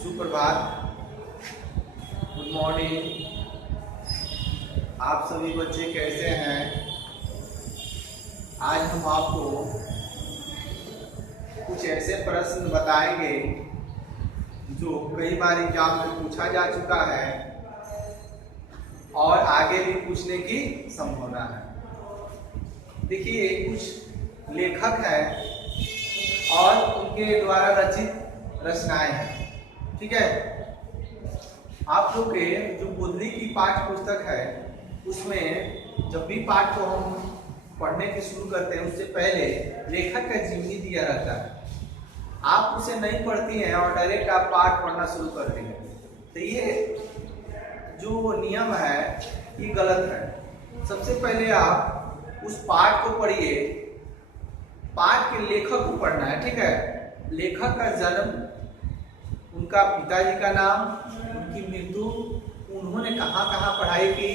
सुप्रभात, good morning. आप सभी बच्चे कैसे हैं? आज हम आपको कुछ ऐसे प्रश्न बताएंगे जो कई बार एग्जाम में पूछा जा चुका है और आगे भी पूछने की संभावना है। देखिए, कुछ लेखक हैं और उनके द्वारा रचित रचनाएं हैं। ठीक है, आप लोग के जो बुद्धि की पाठ्य पुस्तक है उसमें जब भी पाठ को हम पढ़ने की शुरू करते हैं उससे पहले लेखक का जीवनी दिया रहता है। आप उसे नहीं पढ़ती हैं और डायरेक्ट आप पाठ पढ़ना शुरू करती हैं, तो ये जो नियम है ये गलत है। सबसे पहले आप उस पाठ को पढ़िए, पाठ के लेखक को पढ़ना है। ठीक है, लेखक का जन्म, उनका पिताजी का नाम, उनकी मृत्यु, उन्होंने कहाँ कहाँ पढ़ाई की,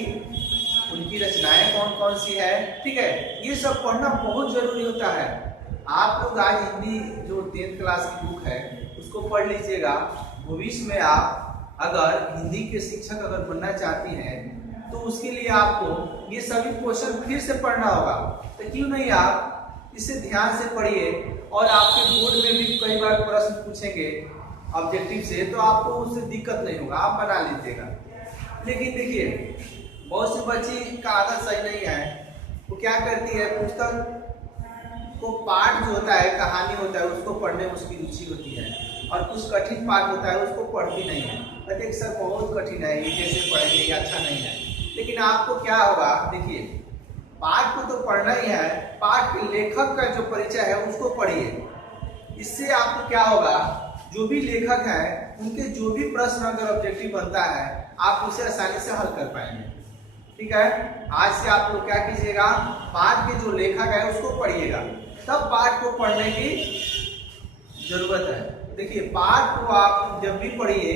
उनकी रचनाएं कौन कौन सी है। ठीक है, ये सब पढ़ना बहुत जरूरी होता है। आप लोग आज हिंदी जो 10th क्लास की बुक है उसको पढ़ लीजिएगा। भविष्य में आप अगर हिंदी के शिक्षक अगर बनना चाहती हैं तो उसके लिए आपको ये सभी क्वेश्चन फिर से पढ़ना होगा। तो क्यों नहीं आप इसे ध्यान से पढ़िए, और आपके बोर्ड में भी कई बार प्रश्न पूछेंगे ऑब्जेक्टिव से, तो आपको उससे दिक्कत नहीं होगा, आप बना लीजिएगा। लेकिन देखिए, बहुत सी बच्ची का आदत सही नहीं है, वो क्या करती है, पुस्तक को पाठ जो होता है, कहानी होता है, उसको पढ़ने में उसकी रुचि होती है, और कुछ कठिन पाठ होता है उसको पढ़ती नहीं है। कहते सर बहुत कठिन है, ये कैसे पढ़ेंगे, ये अच्छा नहीं है। लेकिन आपको क्या होगा, देखिए, पाठ को तो पढ़ना ही है, पाठ के लेखक का जो परिचय है उसको पढ़िए। इससे आपको क्या होगा, जो भी लेखक है उनके जो भी प्रश्न अगर ऑब्जेक्टिव बनता है आप उसे आसानी से हल कर पाएंगे। ठीक है, आज से आप लोग क्या कीजिएगा, पाठ के जो लेखक है उसको पढ़िएगा, तब पाठ को पढ़ने की जरूरत है। देखिए, पाठ को आप जब भी पढ़िए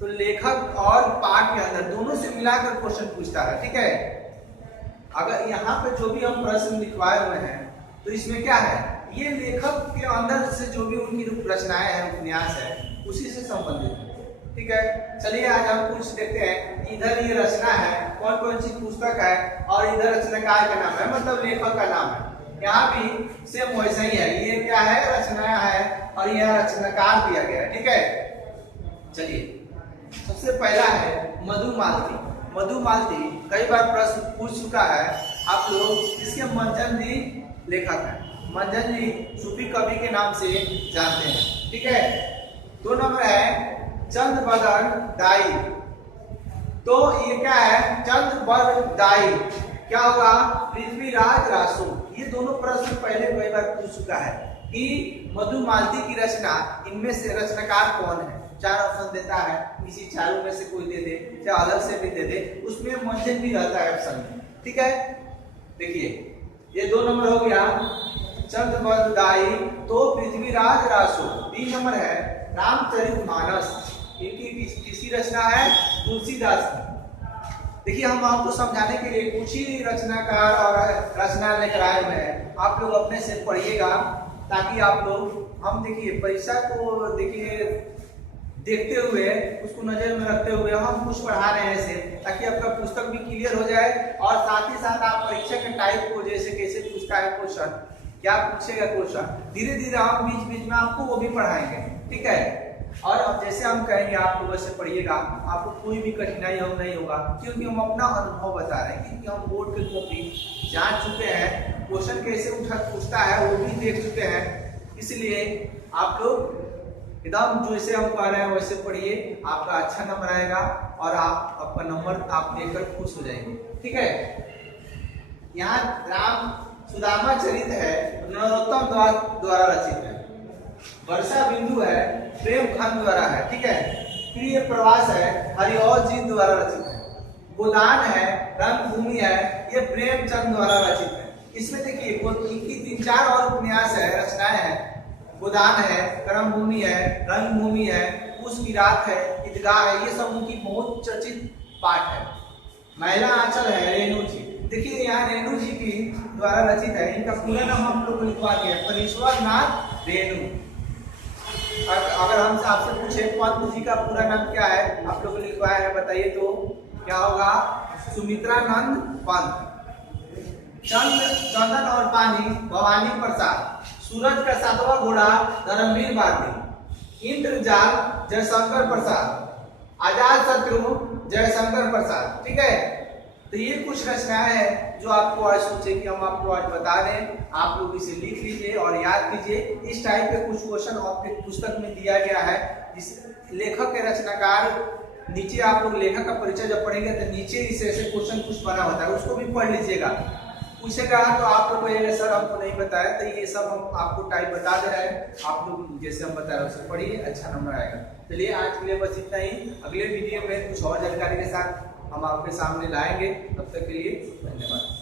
तो लेखक और पाठ के अंदर दोनों से मिलाकर क्वेश्चन पूछता है। ठीक है, अगर यहाँ पे जो भी हम प्रश्न लिखवाए हुए हैं तो इसमें क्या है, ये लेखक के अंदर से जो भी उनकी रचनाएं हैं, उपन्यास है, उसी से संबंधित है। ठीक है, चलिए आज हम कुछ देखते हैं। इधर ये रचना है, कौन कौन सी पुस्तक है, और इधर रचनाकार का नाम है, मतलब लेखक का नाम है। यहाँ भी सेम वैसा ही है, ये क्या है, रचना है, और यह रचनाकार दिया गया है। ठीक है, चलिए सबसे पहला है मधुमालती। मधुमालती कई बार प्रश्न पूछ चुका है, आप लोग इसके मंजन जी लेखक है। मंजन जी सूफी कवि के नाम से जानते हैं। ठीक है, 2 नंबर है चंद बदन दाई। तो ये क्या है, चंद बदन दाई क्या होगा, पृथ्वीराज रासो। ये दोनों प्रश्न पहले कई बार पूछ चुका है कि मधुमालती की रचना, इनमें से रचनाकार कौन है। 4 ऑप्शन देता है, किसी चारों में से कोई दे दे, चाहे अलग से भी दे दे, उसमें मंजन भी रहता है ऑप्शन में। ठीक है, देखिए ये 2 नंबर हो गया चंद बददाई, तो पृथ्वीराज रासो। 3 नंबर है रामचरितमानस, इनकी किसी रचना है, तुलसीदास की। देखिए, हम आपको समझाने के लिए कुछ ही रचनाकार और रचना लेकर आए हुए हैं, आप लोग अपने से पढ़िएगा, ताकि आप लोग, हम देखिए परीक्षा को देखिए देखते हुए, उसको नजर में रखते हुए हम कुछ पढ़ा रहे हैं ऐसे, ताकि आपका पुस्तक भी क्लियर हो जाए, और साथ ही साथ आप परीक्षा के टाइप को, जैसे कैसे पूछता है क्वेश्चन, क्या पूछेगा क्वेश्चन, धीरे धीरे हम बीच बीच में आपको वो भी पढ़ाएंगे। ठीक है, और अब जैसे हम कहेंगे आप लोग वैसे पढ़िएगा, आपको कोई भी कठिनाई हम नहीं होगा, क्योंकि हम अपना अनुभव बता रहे हैं, क्योंकि हम बोर्ड के कॉपी जान चुके हैं, क्वेश्चन कैसे पूछता है वो भी देख चुके हैं। इसलिए आप लोग एकदम जैसे हम कह रहे हैं वैसे पढ़िए, आपका अच्छा नंबर आएगा और आपका नंबर आप देखकर खुश हो जाएंगे। ठीक है, यहाँ राम सुदामा चरित है, नरोत्तम द्वारा रचित है। वर्षा बिंदु है, प्रेम खंड द्वारा है। ठीक है, फिर ये प्रवास है, हरिऔध जी द्वारा रचित है। गोदान है, रंगभूमि है, ये प्रेमचंद द्वारा रचित है। इसमें देखिए इनकी 3-4 और उपन्यास है, रचनाएं हैं। गोदान है, कर्मभूमि है, रंगभूमि है, उस की रात है, ईदगाह है, ये सब उनकी बहुत चर्चित पाठ है। महिला आंचल है, रेणु जी। देखिए यहाँ रेणु जी की द्वारा रचित है, इनका पूरा नाम हम लोग को लिखवा दिया, परेश्वर नाथ रेणु। अगर हमसे आपसे पूछे पंत जी का पूरा नाम क्या है, आप लोग लिखवाया है, बताइए तो क्या होगा? सुमित्रानंद पंत। चंदन और पानी भवानी प्रसाद। सूरज का सातवां घोड़ा धर्मवीर बादी। इंद्रजाल जयशंकर प्रसाद। आजाद शत्रु जयशंकर प्रसाद। ठीक है, तो ये कुछ रचनाएं हैं जो आपको आज सोचे कि हम आपको आज बता दें, आप लोग इसे लिख लीजिए और याद कीजिए। इस टाइप के कुछ क्वेश्चन आपके पुस्तक में दिया गया है, जिस लेखक के रचनाकार नीचे आप लोग लेखक का परिचय जब पढ़ेंगे तो नीचे इस ऐसे क्वेश्चन कुछ बना होता है, उसको भी पढ़ लीजिएगा। पूछेगा तो आप लोग को ये सर हमको नहीं बताया, तो ये सब हम आपको टाइप बता दे रहे हैं, आप लोग जैसे हम बता रहे हैं उसे पढ़िए, अच्छा नंबर आएगा। चलिए आज के लिए बस इतना ही। अगले वीडियो में कुछ और जानकारी के साथ हम आपके सामने लाएंगे। तब तक के लिए धन्यवाद।